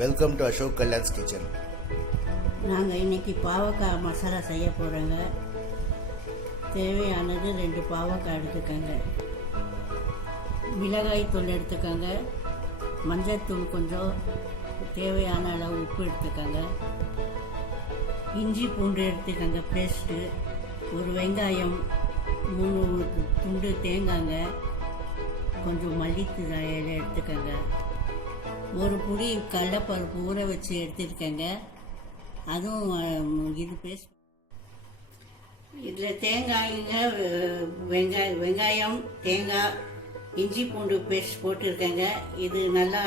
Welcome to Ashok Kalyan's kitchen. நாங்கள் இன்றைக்கி பாவக்காய் மசாலா செய்ய போகிறோங்க. தேவையானது 2 பாவக்காய் எடுத்துக்கோங்க, மிளகாய் தூள் எடுத்துக்கோங்க, மஞ்சள் தூள் கொஞ்சம், தேவையான அளவு உப்பு எடுத்துக்கோங்க, இஞ்சி பூண்டு எடுத்துக்கோங்க பேஸ்ட்டு, ஒரு வெங்காயம், 3 துண்டு தேங்காய்ங்க, கொஞ்சம் மல்லித்தூள் இலை எடுத்துக்கோங்க, ஒரு புடி கடலைப்பருப்பு ஊற வச்சு எடுத்துருக்கேங்க, அதுவும் இது பேஸ்ட். இதில் தேங்காய்ங்க, வெங்காயம், தேங்காய், இஞ்சி பூண்டு பேஸ்ட் போட்டிருக்கேங்க. இது நல்லா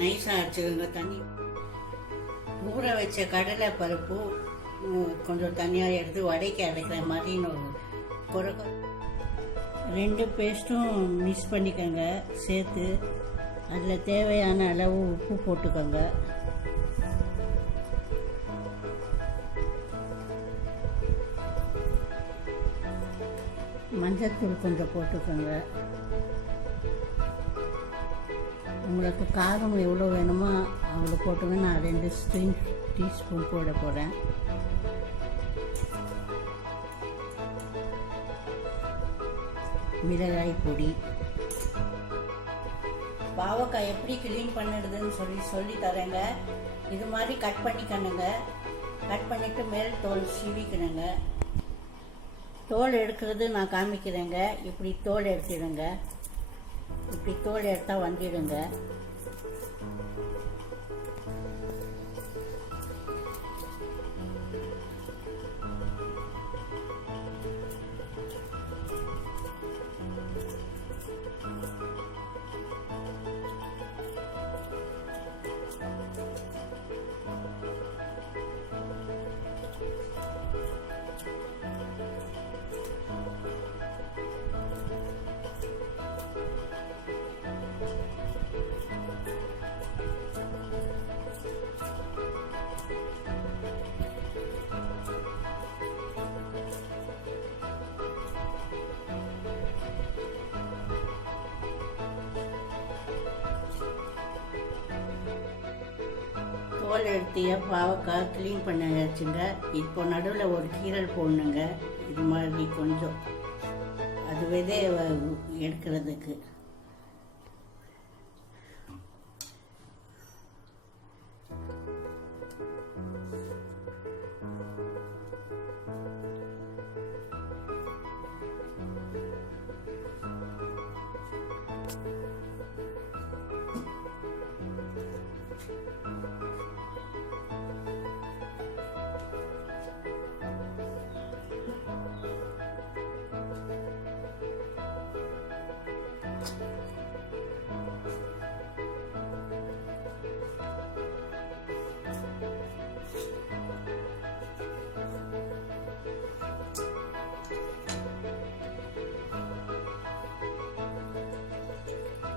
நைஸாக அரைச்சிக்கோங்க. தண்ணி ஊற வச்ச கடலை பருப்பு கொஞ்சம் தனியாக எடுத்து வடைக்கு அரைக்கிற மாதிரி குறைக்க 2 பேஸ்ட்டும் மிக்ஸ் பண்ணிக்கோங்க. சேர்த்து அதில் தேவையான அளவு உப்பு போட்டுக்கோங்க. மஞ்சள்தூள் கொஞ்சம் போட்டுக்கோங்க. உங்களுக்கு காரம் எவ்வளோ வேணுமோ அவ்வளோ போட்டுங்க. நான் 2 டீஸ்பூன் போட போகிறேன். மிளகாய் பொடி. பாவக்காய் எப்படி க்ளீன் பண்ணிடுதுன்னு சொல்லி தரேங்க. இது மாதிரி கட் பண்ணிக்கணுங்க. கட் பண்ணிவிட்டு மேல் தோல் சீவிக்கணுங்க. தோல் எடுக்கிறது நான் காமிக்கிறேங்க. இப்படி தோல் எடுத்துடுங்க. இப்படி தோல் எடுத்தால் வந்துடுங்க. தோல் எடுத்திய பாவக்காய் க்ளீன் பண்ண வச்சுங்க. இப்போ நடுவில் ஒரு கீரல் போடணுங்க. இது மாதிரி கொஞ்சம் அது விதை எடுக்கிறதுக்கு.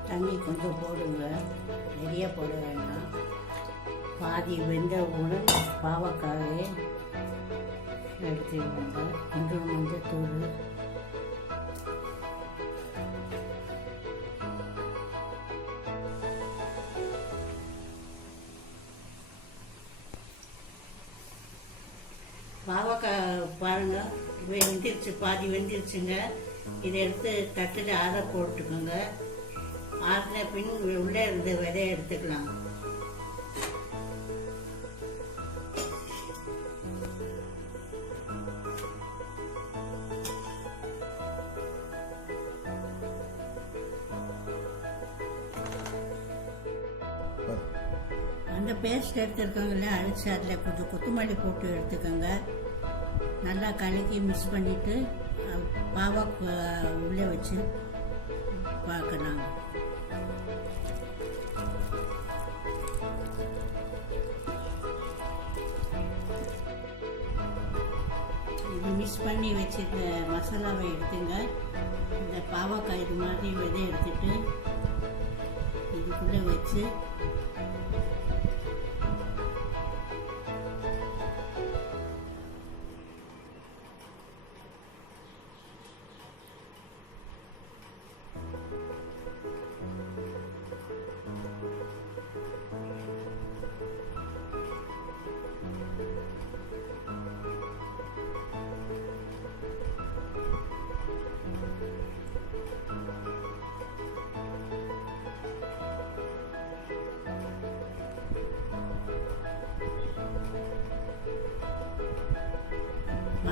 தண்ணி கொஞ்சம் போடுங்க, நிறைய போட வேண்டாம். பாதி வெந்தவுடன் பாவக்காயை எடுத்துடுங்க. கொஞ்சம் மஞ்சள் தூள், பாவக்காய் பாருங்க வெந்துருச்சு, பாதி வெந்துருச்சுங்க. இதை எடுத்து தட்டில் ஆற போட்டுக்கோங்க. ஆறின பின் உள்ளே இருந்து விதைய எடுத்துக்கலாம். அந்த பேஸ்ட் எடுத்துருக்கோங்கள அரைச்சி அதில் கொஞ்சம் கொத்தமல்லி போட்டு எடுத்துக்கோங்க. நல்லா கலக்கி மிக்ஸ் பண்ணிவிட்டு பாவக்காய் உள்ளே வச்சு பார்க்கலாம். இது மிக்ஸ் பண்ணி வச்சுருக்க மசாலாவை எடுத்துங்க. இந்த பாவக்காய் இது மாதிரி விதை எடுத்துட்டு இதுக்குள்ளே வச்சு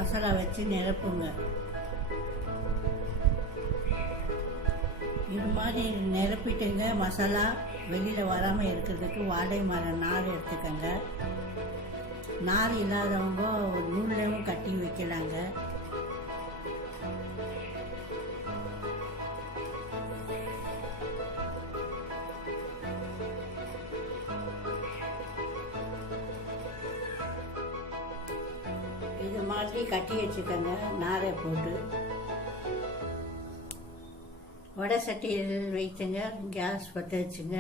மசாலா வச்சு நிரப்புங்க. இது மாதிரி நிரப்பிட்டுங்க. மசாலா வெளியில் வராமல் இருக்கிறதுக்கு வாழை மரம் நார் எடுத்துக்கங்க. நார் இல்லாதவங்க நூல்லையும் கட்டி வைக்கலாங்க. இது மாதிரி கட்டி வச்சுக்கோங்க. நாரை போட்டு வடை சட்டியில் வைத்துங்க. கேஸ் பற்ற வச்சுங்க.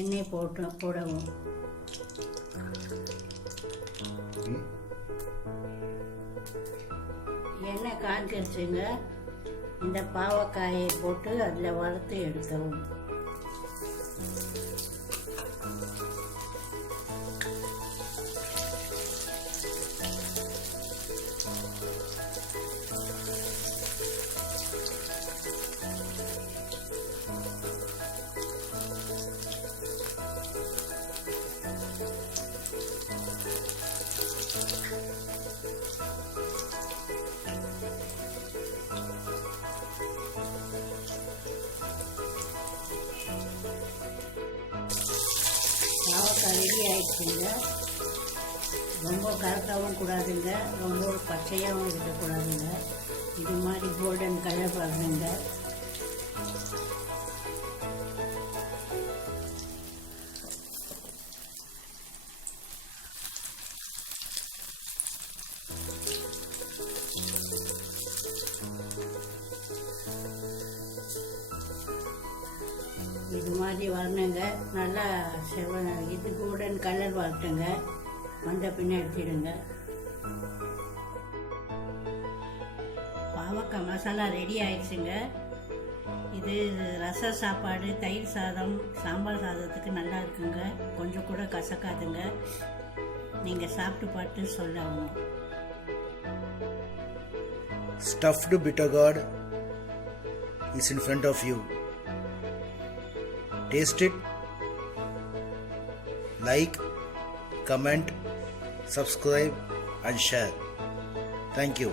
எண்ணெய் போடவும். எண்ணெய் காஞ்சிருச்சுங்க. இந்த பாவக்காயை போட்டு அதில் வறுத்து எடுக்கவும். பாவக்காய் ரெடி ஆயிடுச்சுங்க. ரொம்ப கலக்கவும் கூடாதுங்க, ரொம்ப பச்சையாகவும் இருக்கக்கூடாதுங்க. இது மாதிரி கோல்டன் கலர் வரணுங்க. இது மாதிரி வரணுங்க. நல்லா இது கோல்டன் கலர் வரட்டுங்க. வந்த பின்ன எடுத்துடுங்க. பாவக்காய் மசாலா ரெடி ஆயிடுச்சுங்க. இது ரச சாப்பாடு, தயிர் சாதம், சாம்பார் சாதத்துக்கு நல்லா இருக்குங்க. கொஞ்சம் கூட கசக்காதுங்க. நீங்கள் சாப்பிட்டு பார்த்து சொல்லவும். Stuffed bitter gourd is in front of you. Taste it, like, comment, subscribe and share. Thank you.